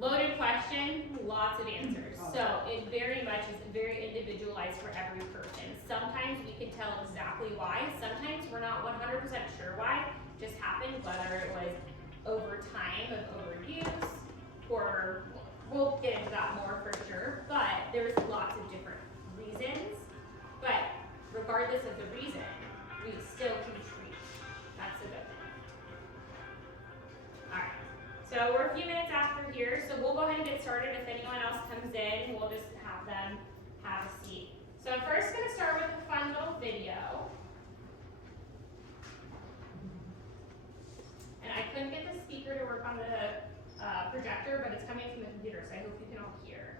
Loaded question, lots of answers. So it very much is very individualized for every person. Sometimes we can tell exactly why. Sometimes we're not 100% sure why. It just happened, whether it was over time of overuse, or we'll get into that more for sure. But there's lots of different reasons. But regardless of the reason, we still can treat. That's a good thing. All right. So we're a few minutes after here, so we'll go ahead and get started. If anyone else comes in, we'll just have them have a seat. So I'm first going to start with a fun little video. And I couldn't get the speaker to work on the projector, but it's coming from the computer, so I hope you can all hear.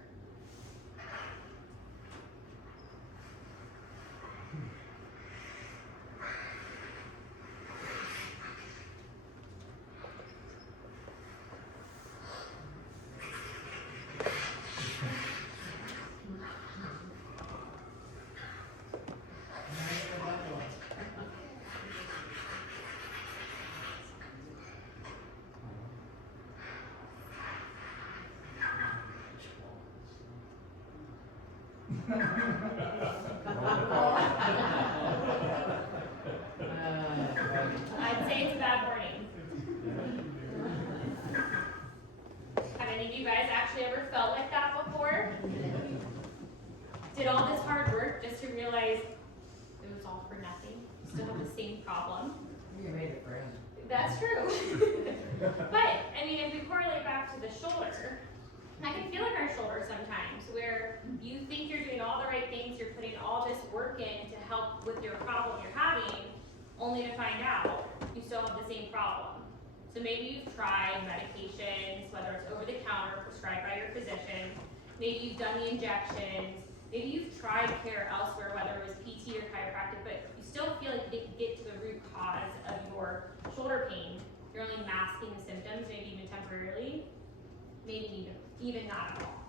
I'd say it's a bad morning. Have any of you guys actually ever felt like that before? Did all this hard work just to realize it was all for nothing? You still have the same problem. You made it, friend. That's true. But, I mean, if we correlate back to the shoulder, I can feel like our shoulder sometimes, where you think you're doing all the right things, you're putting all this work in to help with your problem you're having, only to find out you still have the same problem. So maybe you've tried medications, whether it's over the counter, prescribed by your physician, maybe you've done the injections, maybe you've tried care elsewhere, whether it was PT or chiropractic, but you still feel like you didn't get to the root cause of your shoulder pain. You're only masking the symptoms, maybe even temporarily, maybe even not at all.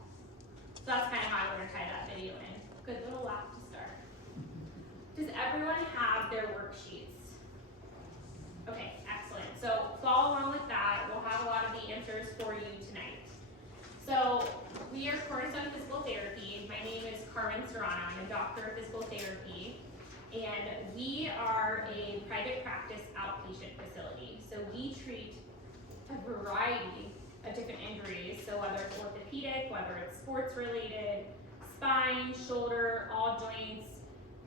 So that's kind of how I want to tie that video in. Good little laugh to start. Does everyone have their worksheets? Okay, excellent. So follow along with that. We'll have a lot of the answers for you tonight. So we are Cornerstone Physical Therapy. My name is Carmen Serrano. I'm a doctor of physical therapy. And we are a private practice outpatient facility. So we treat a variety of different injuries. So whether it's orthopedic, whether it's sports related, spine, shoulder, all joints,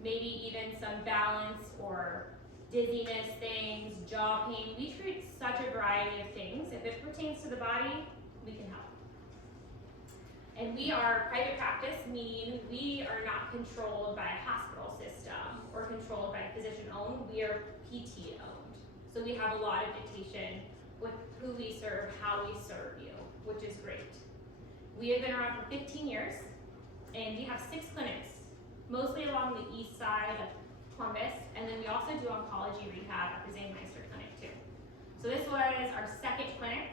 maybe even some balance or dizziness things, jaw pain. We treat such a variety of things. If it pertains to the body, we can help. And we are private practice, meaning we are not controlled by a hospital system or controlled by a physician owned. We are PT owned. So we have a lot of dictation with who we serve, how we serve you, which is great. We have been around for 15 years, and we have 6 clinics, mostly along the east side of Columbus, and then we also do oncology rehab at the Zangmeister Clinic too. So this was our second clinic.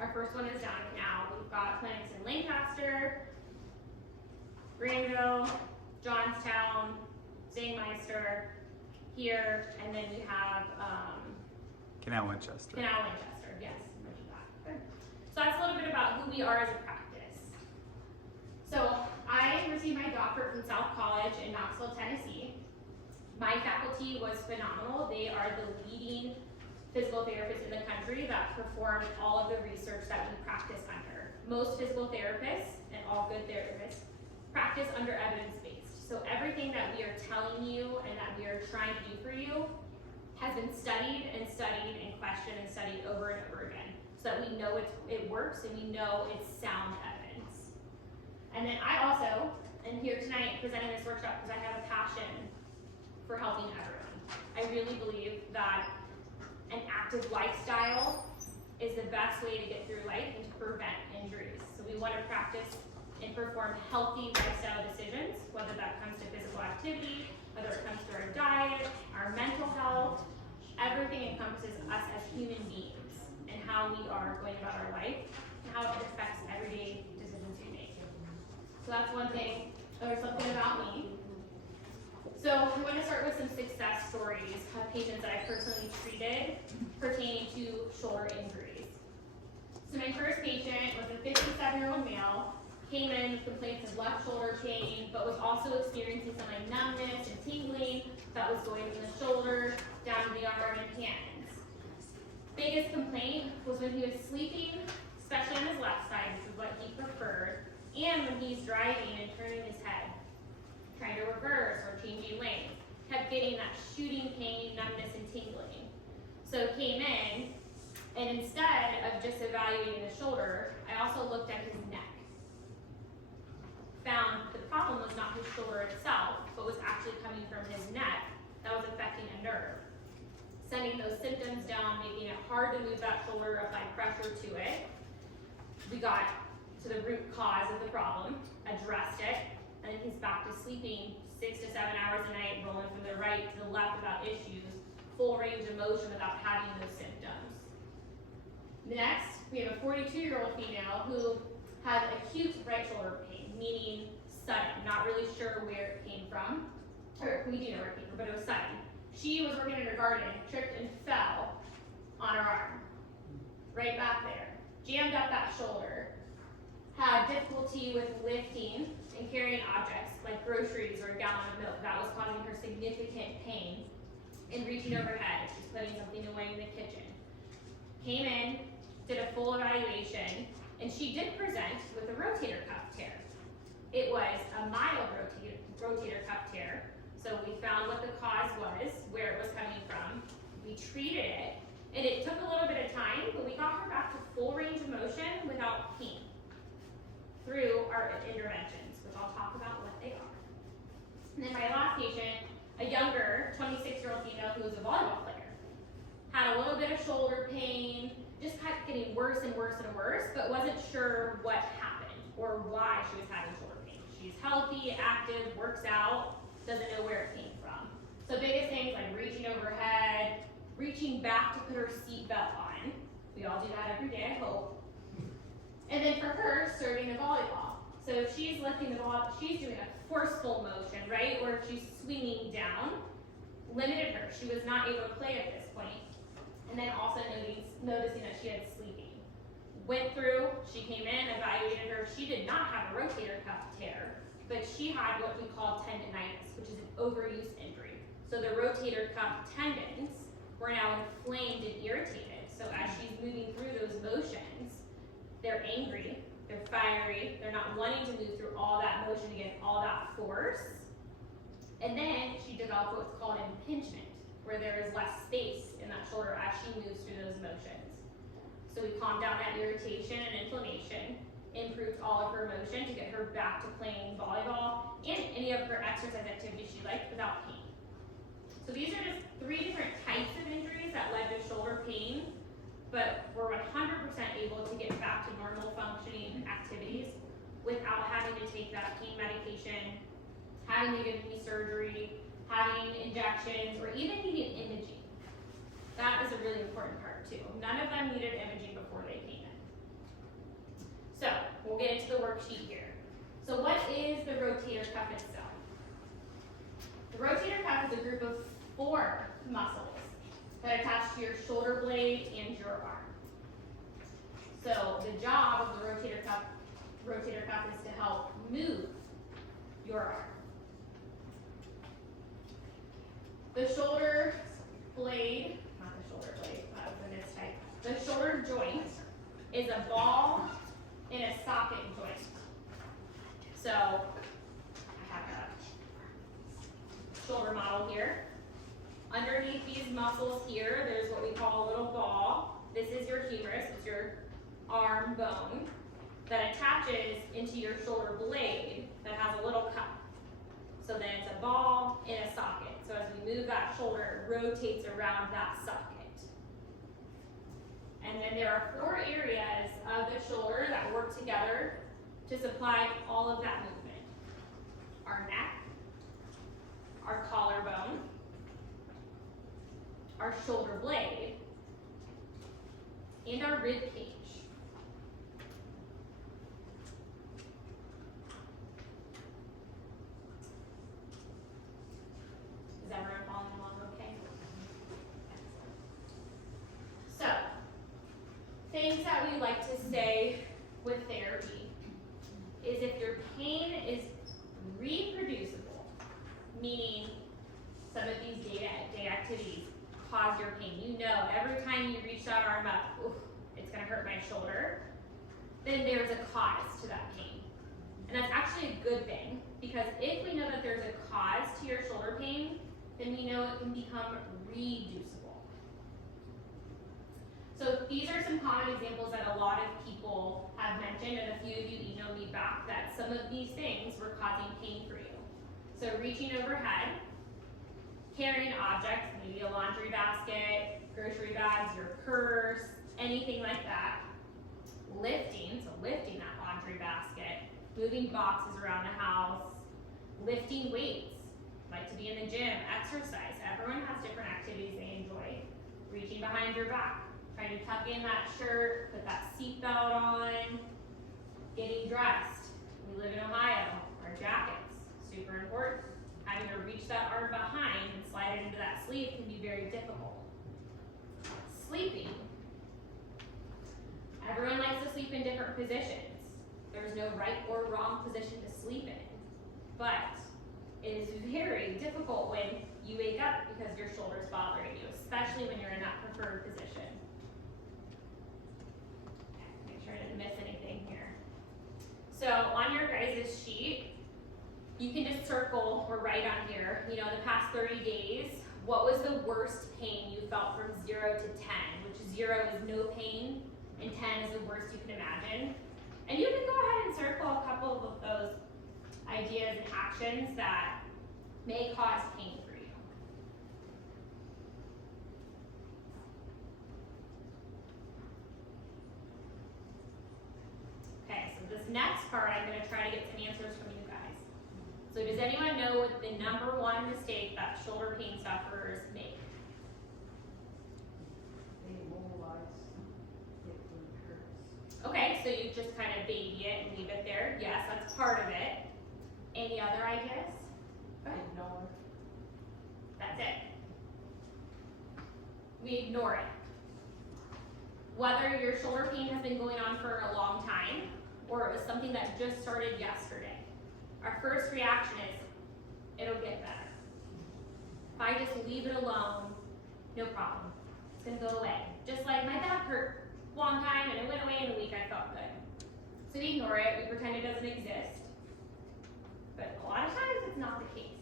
Our first one is down in Canal. We've got clinics in Lancaster, Granville, Johnstown, Zangmeister, here, and then we have Canal Winchester. Canal Winchester, yes. Good. So that's a little bit about who we are as a practice. So I received my doctorate from South College in Knoxville, Tennessee. My faculty was phenomenal. They are the leading physical therapists in the country that perform all of the research that we practice under. Most physical therapists, and all good therapists, practice under evidence-based. So everything that we are telling you and that we are trying to do for you has been studied and questioned and studied over and over again, so that we know it works and we know it's sound evidence. And then I also am here tonight presenting this workshop because I have a passion for helping everyone. I really believe that an active lifestyle is the best way to get through life and to prevent injuries. So we want to practice and perform healthy lifestyle decisions, whether that comes to physical activity, whether it comes to our diet, our mental health. Everything encompasses us as human beings and how we are going about our life and how it affects everyday decisions we make. So that's one thing, or something about me. So I'm going to start with some success stories of patients that I personally treated pertaining to shoulder injuries. So my first patient was a 57-year-old male, came in with complaints of left shoulder pain, but was also experiencing some like numbness and tingling that was going from the shoulder down to the arm and hands. Biggest complaint was when he was sleeping, especially on his left side, which is what he preferred, and when he's driving and turning his head, trying to reverse or changing lanes, kept getting that shooting pain, numbness, and tingling. So came in, and instead of just evaluating the shoulder, I also looked at his neck. Found the problem was not his shoulder itself, but was actually coming from his neck that was affecting a nerve. Sending those symptoms down, making it hard to move that shoulder, apply pressure to it. We got to the root cause of the problem, addressed it, and then he's back to sleeping 6 to 7 hours a night, rolling from the right to the left without issues, full range of motion without having those symptoms. Next, we have a 42-year-old female who has acute right shoulder pain, meaning sudden, not really sure where it came from, or we do know where it came from, but it was sudden. She was working in her garden, tripped and fell on her arm, right back there, jammed up that shoulder, had difficulty with lifting and carrying objects like groceries or a gallon of milk. That was causing her significant pain, and reaching overhead, she's putting something away in the kitchen. Came in, did a full evaluation, and she did present with a rotator cuff tear. It was a mild rotator cuff tear, so we found what the cause was, where it was coming from. We treated it, and it took a little bit of time, but we got her back to full range of motion without pain through our interventions, which I'll talk about what they are. And then my last patient, a younger 26-year-old female who was a volleyball player, had a little bit of shoulder pain, just kept getting worse and worse and worse, but wasn't sure what happened or why she was having shoulder pain. She's healthy, active, works out, doesn't know where it came from. So biggest things like reaching overhead, reaching back to put her seatbelt on. We all do that every day, I hope. And then for her, serving the volleyball. So if she's lifting the ball, she's doing a forceful motion, right? Or if she's swinging down, limited her. She was not able to play at this point. And then also noticing that she had sleeping. Went through, she came in, evaluated her. She did not have a rotator cuff tear, but she had what we call tendonitis, which is an overuse injury. So the rotator cuff tendons were now inflamed and irritated. So as she's moving through those motions, they're angry, they're fiery, they're not wanting to move through all that motion to get all that force. And then she developed what's called impingement, where there is less space in that shoulder as she moves through those motions. So we calmed down that irritation and inflammation, improved all of her motion to get her back to playing volleyball and any of her exercise activities she liked without pain. So these are just 3 different types of injuries that led to shoulder pain, but we're 100% able to get back to normal functioning activities without having to take that pain medication, having to get knee surgery, having injections, or even needing imaging. That is a really important part too. None of them needed imaging before they came in. So we'll get into the worksheet here. So what is the rotator cuff itself? The rotator cuff is a group of 4 muscles that attach to your shoulder blade and your arm. So the job of the rotator cuff is to help move your arm. The shoulder blade, not the shoulder blade, that was in this type. The shoulder joint is a ball in a socket joint. So I have a shoulder model here. Underneath these muscles here, there's what we call a little ball. This is your humerus, it's your arm bone that attaches into your shoulder blade that has a little cup. So then it's a ball in a socket. So as we move that shoulder, it rotates around that socket. And then there are 4 areas of the shoulder that work together to supply all of that movement. Our neck, our collarbone, our shoulder blade, and our rib cage. Is everyone following along okay? things that we like to say with therapy is if your pain is reproducible, meaning some of these day activities cause your pain. You know, every time you reach that arm up, oof, it's gonna hurt my shoulder. Then there's a cause to that pain. And that's actually a good thing, because if we know that there's a cause to your shoulder pain, then we know it can become reducible. So these are some common examples that a lot of people have mentioned, and a few of you emailed me back that some of these things were causing pain for you. So reaching overhead, carrying objects, maybe a laundry basket, grocery bags, your purse, anything like that. Lifting, so lifting that laundry basket, moving boxes around the house, lifting weights, like to be in the gym, exercise. Everyone has different activities they enjoy. Reaching behind your back, trying to tuck in that shirt, put that seatbelt on, getting dressed. We live in Ohio, our jackets, super important. Having to reach that arm behind and slide it into that sleeve can be very difficult. Sleeping. Everyone likes to sleep in different positions. There's no right or wrong position to sleep in. But it is very difficult when you wake up because your shoulder's bothering you, especially when you're in that preferred position. Okay, make sure I didn't miss anything here. So on your guys' sheet, you can just circle or write on here, you know, the past 30 days, what was the worst pain you felt from 0 to 10, which 0 is no pain, and 10 is the worst you can imagine. And you can go ahead and circle a couple of those ideas and actions that may cause pain for you. Okay, so this next part, I'm going to try to get some answers from you guys. So does anyone know what the #1 mistake that shoulder pain sufferers make? They immobilize it when it hurts. Okay, so you just kind of baby it and leave it there. Yes, that's part of it. Any other ideas? Go ahead. Ignore. That's it. We ignore it. Whether your shoulder pain has been going on for a long time or it was something that just started yesterday, our first reaction is, it'll get better. If I just leave it alone, no problem. It's gonna go away. Just like my back hurt a long time and it went away in a week, I felt good. So we ignore it, we pretend it doesn't exist. But a lot of times it's not the case.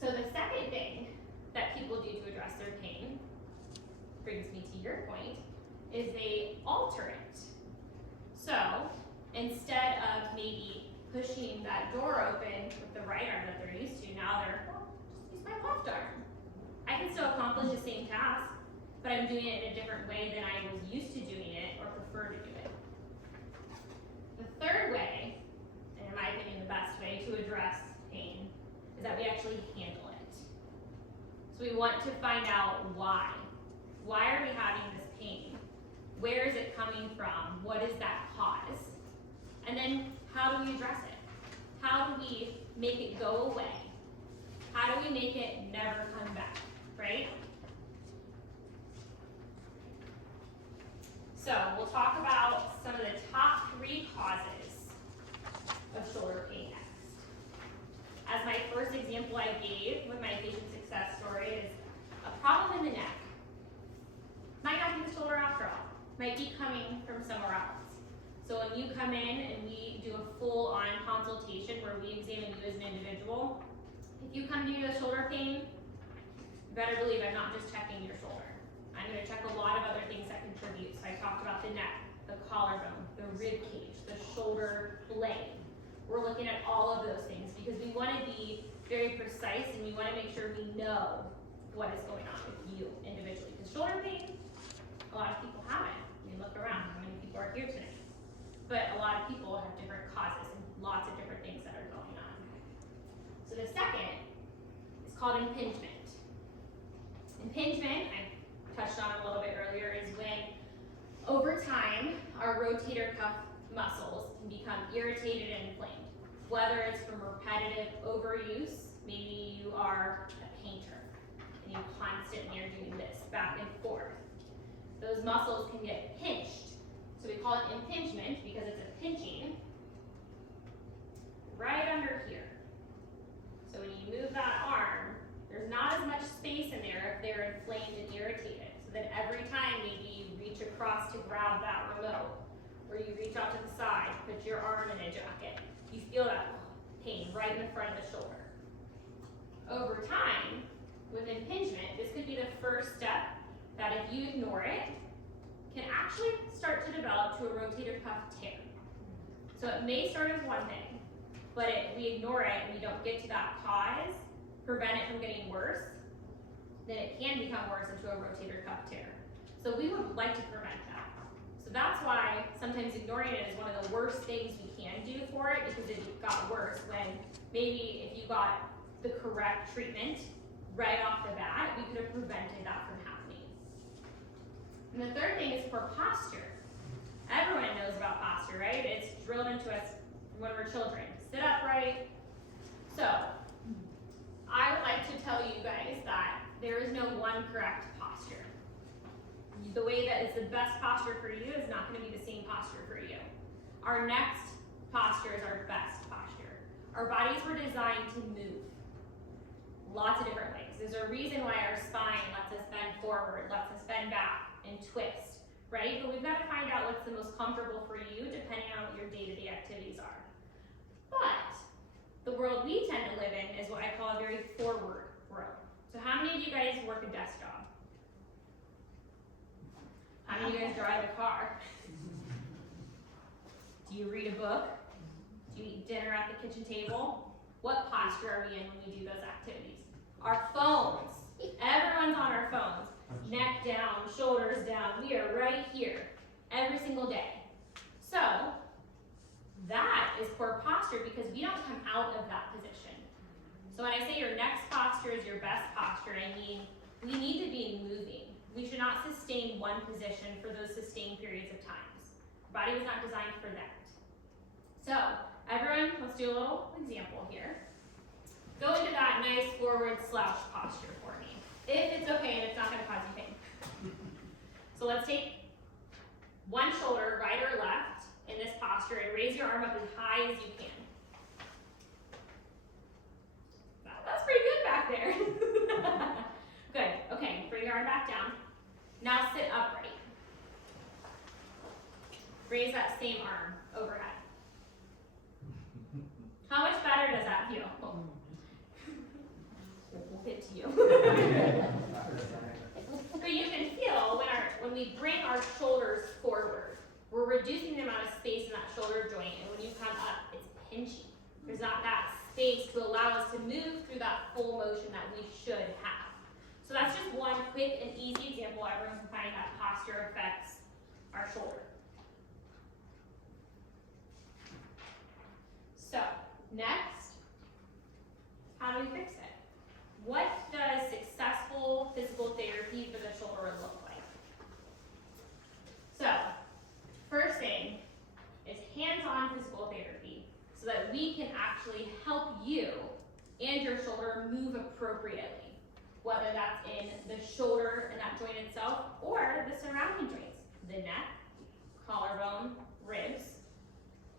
So the second thing that people do to address their pain, brings me to your point, is they alter it. So instead of maybe pushing that door open with the right arm that they're used to, now they're, well, just use my left arm. I can still accomplish the same task, but I'm doing it in a different way than I was used to doing it or prefer to do it. The third way, and in my opinion the best way to address pain, is that we actually handle it. So we want to find out why. Why are we having this pain? Where is it coming from? What is that cause? And then how do we address it? How do we make it go away? How do we make it never come back, right? So we'll talk about some of the top 3 causes of shoulder pain next. As my first example I gave with my patient success story is a problem in the neck. Might not be the shoulder after all. Might be coming from somewhere else. So when you come in and we do a full-on consultation where we examine you as an individual, if you come to me with shoulder pain, you better believe I'm not just checking your shoulder. I'm going to check a lot of other things that contribute. So I talked about the neck, the collarbone, the rib cage, the shoulder blade. We're looking at all of those things because we want to be very precise and we want to make sure we know what is going on with you individually. Because shoulder pain, a lot of people have it. I mean, look around, how many people are here tonight? But a lot of people have different causes and lots of different things that are going on. So the second is called impingement. Impingement, I touched on a little bit earlier, is when over time our rotator cuff muscles can become irritated and inflamed. Whether it's from repetitive overuse, maybe you are a painter and you constantly are doing this back and forth. Those those muscles can get pinched. So we call it impingement because it's a pinching right under here. So when you move that arm, there's not as much space in there if they're inflamed and irritated. So then every time maybe you reach across to grab that remote, or you reach out to the side, put your arm in a jacket, you feel that pain right in the front of the shoulder. Over time, with impingement, this could be the first step that if you ignore it, can actually start to develop to a rotator cuff tear. So it may start as one thing, but if we ignore it and we don't get to that cause, prevent it from getting worse, then it can become worse into a rotator cuff tear. So we would like to prevent that. So that's why sometimes ignoring it is one of the worst things we can do for it, because it got worse when maybe if you got the correct treatment right off the bat, we could have prevented that from happening. And the third thing is for posture. Everyone knows about posture, right? It's drilled into us when we're children. Sit upright. So, I would like to tell you guys that there is no one correct posture. The way that is the best posture for you is not going to be the same posture for you. Our next posture is our best posture. Our bodies were designed to move lots of different ways. There's a reason why our spine lets us bend forward, lets us bend back, and twist, right? But we've got to find out what's the most comfortable for you depending on what your day-to-day activities are. But the world we tend to live in is what I call a very forward world. So how many of you guys work a desk job? How many of you guys drive a car? Do you read a book? Do you eat dinner at the kitchen table? What posture are we in when we do those activities? Our phones. Everyone's on our phones. Neck down, shoulders down. We are right here every single day. So that is poor posture because we don't come out of that position. So when I say your next posture is your best posture, I mean we need to be moving. We should not sustain one position for those sustained periods of times. Our body was not designed for that. So everyone, let's do a little example here. Go into that nice forward slouch posture for me. If it's okay and it's not going to cause you pain. So let's take one shoulder, right or left, in this posture and raise your arm up as high as you can. That's pretty good back there. Good. Okay, bring your arm back down. Now sit upright. Raise that same arm overhead. How much better does that feel? We'll get to you. But you can feel when we bring our shoulders forward, we're reducing the amount of space in that shoulder joint, and when you come up, it's pinching. There's not that space to allow us to move through that full motion that we should have. So that's just one quick and easy example. Everyone can find that posture affects our shoulder. So, next, how do we fix it? What does successful physical therapy for the shoulder look like? So, first thing is hands-on physical therapy so that we can actually help you and your shoulder move appropriately, whether that's in the shoulder and that joint itself or the surrounding joints, the neck, collarbone, ribs.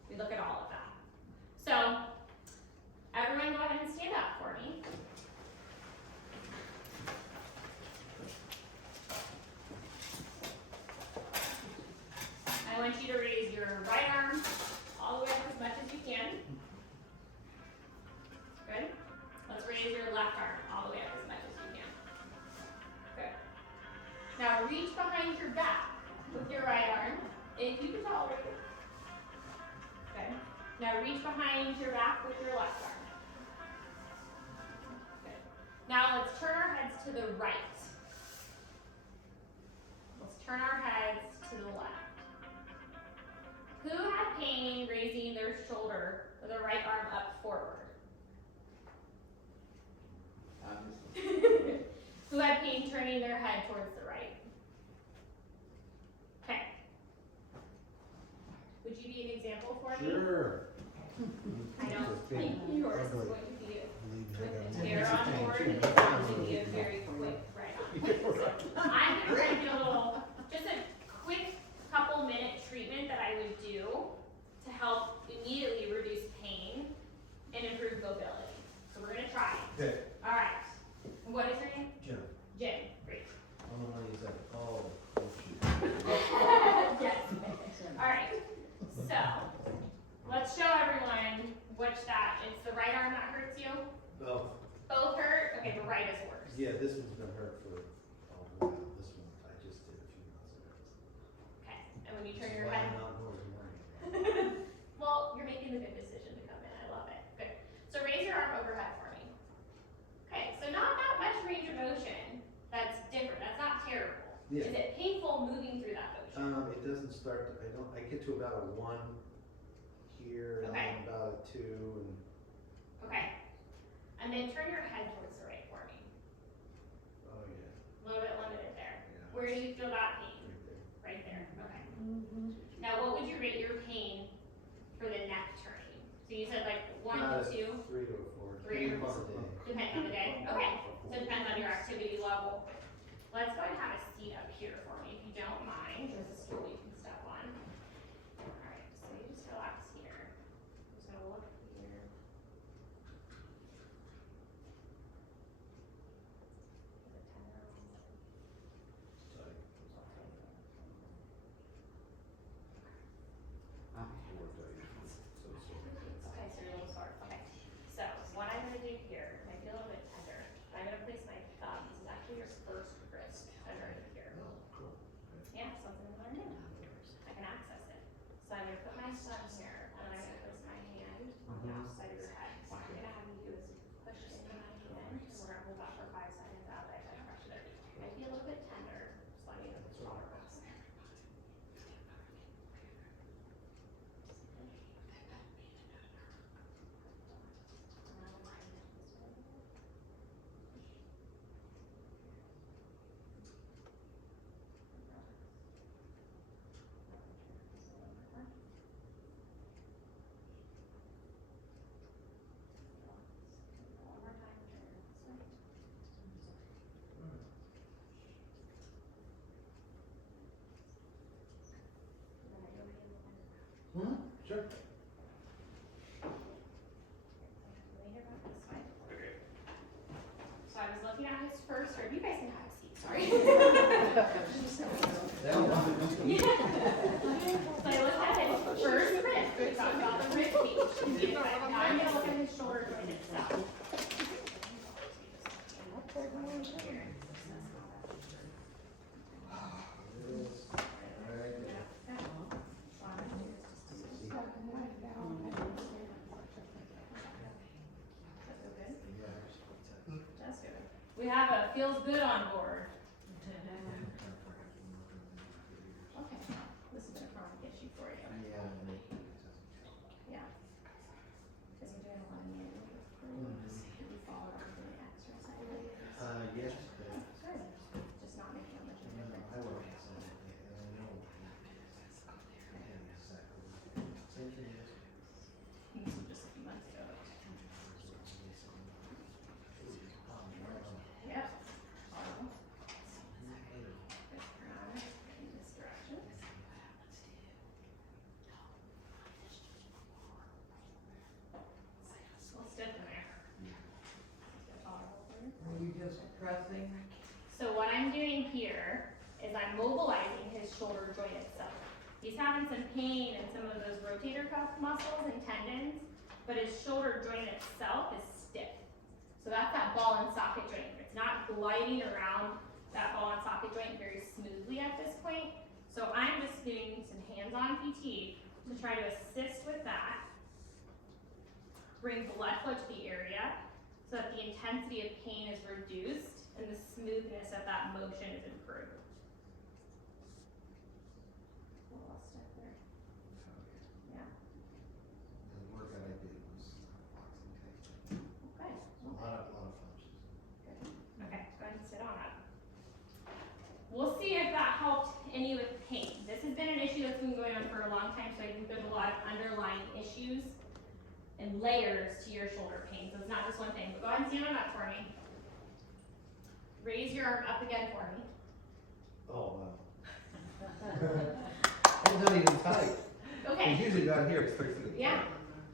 We look at all of that. So, everyone go ahead and stand up for me. I want you to raise your right arm all the way up as much as you can. Good. Let's raise your left arm all the way up as much as you can. Good. Now reach behind your back with your right arm, if you can tolerate it. Good. Now reach behind your back with your left arm. Good. Now let's turn our heads to the right. Let's turn our heads to the left. Who had pain raising their shoulder with the right arm up forward? Who had pain turning their head towards the right? Okay. Would you be an example for me? Sure. I don't think yours is going to be with the tear on board. It's going to be a very quick right on. So I'm going to try to get a little, just a painful moving through that motion? It doesn't start, I get to about a 1 here, and Okay. then about a 2, and Okay. And then turn your head towards the right for me. oh yeah, A little bit limited there. yeah. Where do you feel that pain? Right there. Right there, okay. Now, what would you rate your pain for the neck turning? So you said like 1 to 2, 3 to a 4. 3 depending or on the day. depending on the day? Okay, so it depends on your activity level. Let's go ahead and have a seat up here for me, if you don't mind. There's a stool you can step on. Alright, so you just relax here. I'm just gonna look here. Is it tender? Sorry. Okay, so you're a little sore. Okay. So what I'm gonna do here, might be a little bit tender. I'm gonna place my thumb. This is actually your first wrist underneath here. Oh, cool. Yeah, something to learn new. I can access it. So I'm gonna put my thumb here, and I'm gonna place my hand on the outside of your head. What I'm gonna have you do is push into my hand, and we're gonna hold that for 5 seconds out of that pressure. It might be a little bit tender, so I need a tolerance. One more time, turn it this way. And then you'll be able to Hmm? Sure. lean it back this way. So I was looking at his first rib. You guys can have a seat, sorry. That one. So I looked at his first rib. We talked about the rib cage. Now I'm gonna look at his shoulder joint itself. That's good. We have a feels good on board. Okay, this has been a chronic issue for you. Yeah. Because you're doing a lot of manual work. Have you followed up with any exercises? Yes. Good. Just not making that much of a difference. I will. And I know. Same thing as. This was just a few months ago. Yep. Follow. Just around in this direction. We'll stiffen there. Are you just pressing? So what I'm doing here is I'm mobilizing his shoulder joint itself. He's having some pain in some of those rotator cuff muscles and tendons, but his shoulder joint itself is stiff. So that's that ball and socket joint. It's not gliding around that ball and socket joint very smoothly at this point. So I'm just doing some hands-on PT to try to assist with that. Bring blood flow to the area so that the intensity of pain is reduced and the smoothness of that motion is improved. A little stiff there. Yeah. The workout I did was boxing type. Okay. A lot of functions. Good. Okay, go ahead and sit on up. We'll see if that helped any with pain. This has been an issue that's been going on for a long time, so I think there's a lot of underlying issues and layers to your shoulder pain. So it's not just one thing, but go ahead and stand on up for me. Raise your arm up again for me. Oh, wow. It's not even tight. Okay, Because usually down here it's 3 feet. yeah,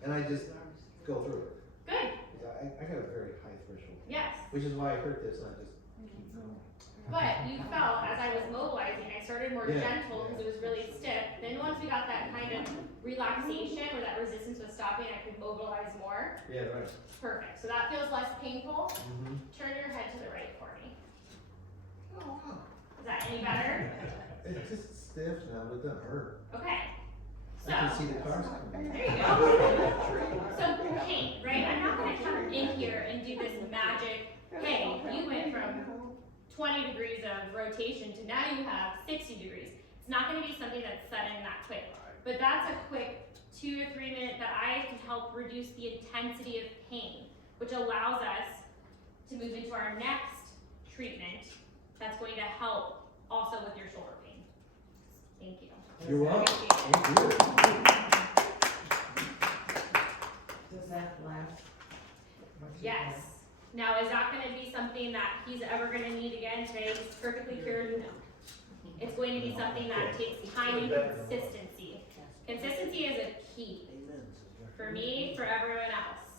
And I just go through it. good, I got a very high threshold. yes. Which is why I hurt this, and I just keep going. But you felt, as I was mobilizing, I started more Yeah. gentle because it was really stiff. Then once we got that kind of relaxation where that resistance was stopping, I could mobilize more. Yeah, right. Perfect, so that feels less painful. Mm-hmm. Turn your head to the right for me. Oh, wow. Is that any better? It's just stiff now, but it doesn't hurt. Okay. I can So, see the cars coming. there you go. So pain, right? I'm not gonna come in here and do this magic, hey, you went from 20 degrees of rotation to now you have 60 degrees. It's not gonna be something that's set in that quick, but that's a quick 2 to 3 minute that I can help reduce the intensity of pain, which allows us to move into our next treatment that's going to help also with your shoulder pain. Thank you. You're welcome. Appreciate it. Thank you. Does that last? much Yes. Now, is that gonna be something that he's ever gonna need again today? He's perfectly cured? No. It's going to be something that takes time and consistency. Consistency is a key for me, for everyone else.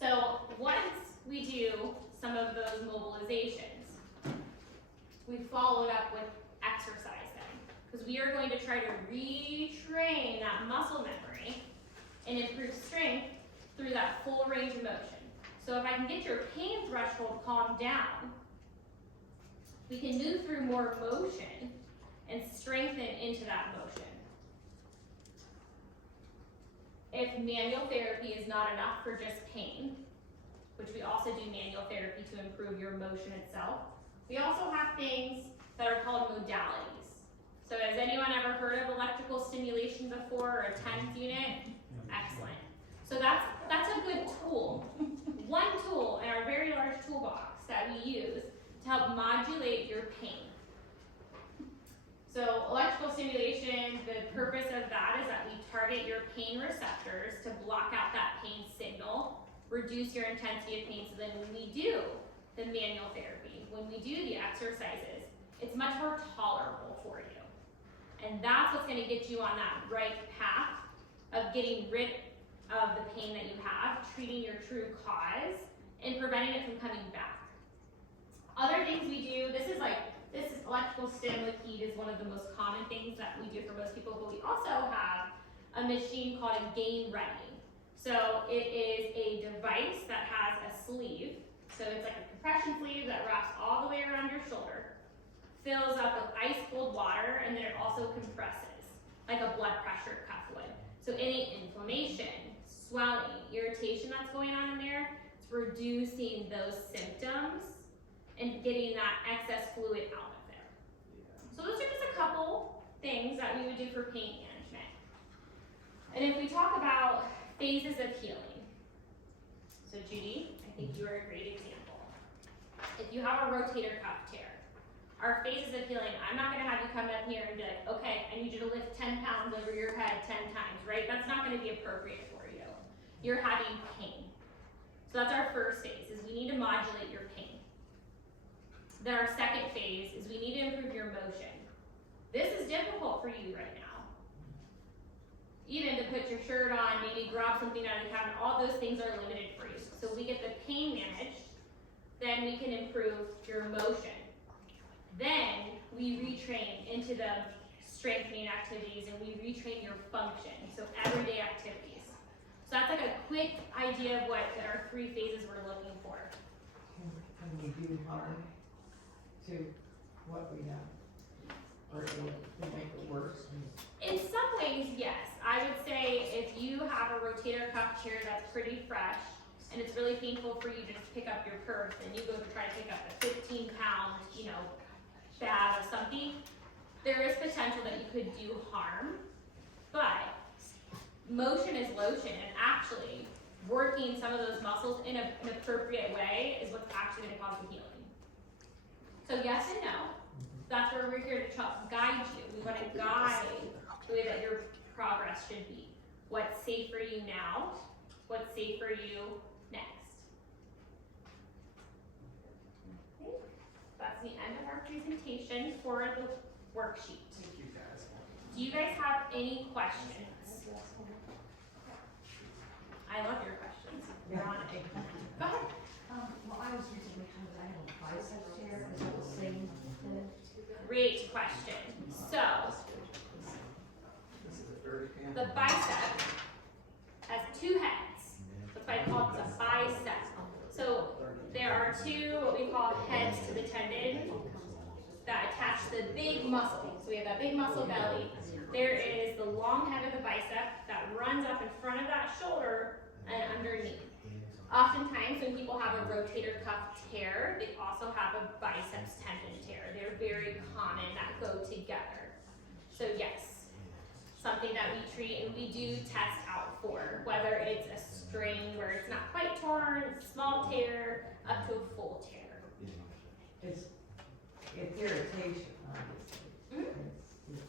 So once we do some of those mobilizations, we follow it up with exercise then. Because we are going to try to retrain that muscle memory and improve strength through that full range of motion. So if I can get your pain threshold calmed down, we can move through more motion and strengthen into that motion. If manual therapy is not enough for just pain, which we also do manual therapy to improve your motion itself, we also have things that are called modalities. So has anyone ever heard of electrical stimulation before, or a TENS unit? Excellent. So that's a good tool. One tool in our very large toolbox that we use to help modulate your pain. So electrical stimulation, the purpose of that is that we target your pain receptors to block out that pain signal, reduce your intensity of pain, so then when we do the manual therapy, when we do the exercises, it's much more tolerable for you. And that's what's gonna get you on that right path of getting rid of the pain that you have, treating your true cause, and preventing it from coming back. Other things we do, this is electrical stim with heat is one of the most common things that we do for most people, but we also have a machine called a Gain Ready. So it is a device that has a sleeve. So it's like a compression sleeve that wraps all the way around your shoulder, fills up with ice cold water, and then it also compresses, like a blood pressure cuff would. So any inflammation, swelling, irritation that's going on in there, it's reducing those symptoms and getting that excess fluid out of there. So those are just a couple things that we would do for pain management. And if we talk about phases of healing, so Judy, I think you are a great example. If you have a rotator cuff tear, our phases of healing, I'm not gonna have you come up here and be like, okay, I need you to lift 10 pounds over your head 10 times, right? That's not gonna be appropriate for you. You're having pain. So that's our first phase, is we need to modulate your pain. Then our second phase is we need to improve your motion. This is difficult for you right now. Even to put your shirt on, maybe grab something out of the cabinet, all those things are limited for you. So we get the pain managed, then we can improve your motion. Then we retrain into the strengthening activities and we retrain your function, so everyday activities. So that's like a quick idea of what our 3 phases we're looking for. Can we do harm to what we have? Or to make it worse? In some ways, yes. I would say if you have a rotator cuff tear that's pretty fresh and it's really painful for you to just pick up your purse and you go to try to pick up a 15-pound, bag of something, there is potential that you could do harm. But motion is lotion, and actually working some of those muscles in an appropriate way is what's actually going to cause the healing. So yes and no. That's where we're here to guide you. We want to guide the way that your progress should be. What's safe for you now? What's safe for you next? Okay. That's the end of our presentation for the worksheet. Thank you guys. Do you guys have any questions? I love your questions. You're on it. Go ahead. Well, I was recently told that I have a bicep tear, is it the same thing? Great question. So, the bicep has 2 heads. That's why I call it a bicep. So, there are 2 what we call heads to the tendon that attach the big muscle. So we have that big muscle belly. There is the long head of the bicep that runs up in front of that shoulder and underneath. Oftentimes when people have a rotator cuff tear, they also have a biceps tendon tear. They're very common that go together. So yes, something that we treat and we do test out for, whether it's a strain where it's not quite torn, small tear, up to a full tear. It's irritation, obviously. Mhm. It's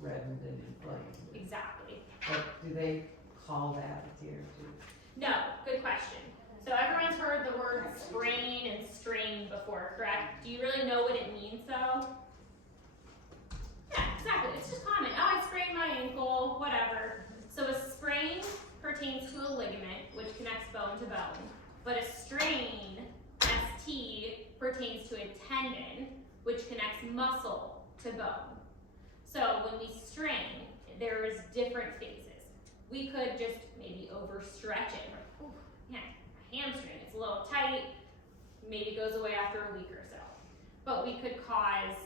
reddened and inflamed. Exactly. But do they call that a tear too? No, good question. So everyone's heard the word sprain and strain before, correct? Do you really know what it means though? Yeah, exactly. It's just common. Oh, I sprained my ankle, whatever. So a sprain pertains to a ligament, which connects bone to bone. But a strain, ST, pertains to a tendon, which connects muscle to bone. So when we strain, there is different phases. We could just maybe overstretch it. Ooh, man, a hamstring, it's a little tight, maybe goes away after a week or so. But we could cause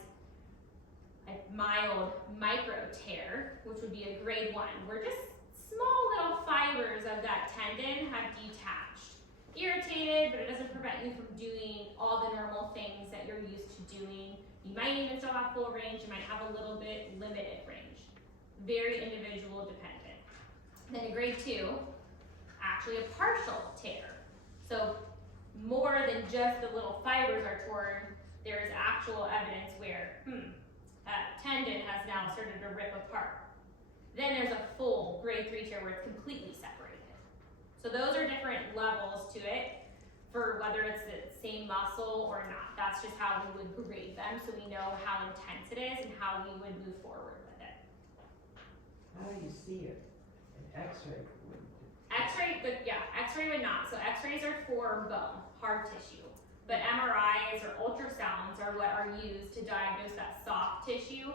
a mild micro tear, which would be a grade 1, where just small little fibers of that tendon have detached. Irritated, but it doesn't prevent you from doing all the normal things that you're used to doing. You might even still have full range, you might have a little bit limited range. Very individual dependent. Then a grade 2, actually a partial tear. So more than just the little fibers are torn, there is actual evidence where, that tendon has now started to rip apart. Then there's a full grade 3 tear where it's completely separated. So those are different levels to it for whether it's the same muscle or not. That's just how we would grade them so we know how intense it is and how we would move forward with it. How do you see it? An X-ray wouldn't do. X-ray, good, yeah, X-ray would not. So X-rays are for bone, hard tissue. But MRIs or ultrasounds are what are used to diagnose that soft tissue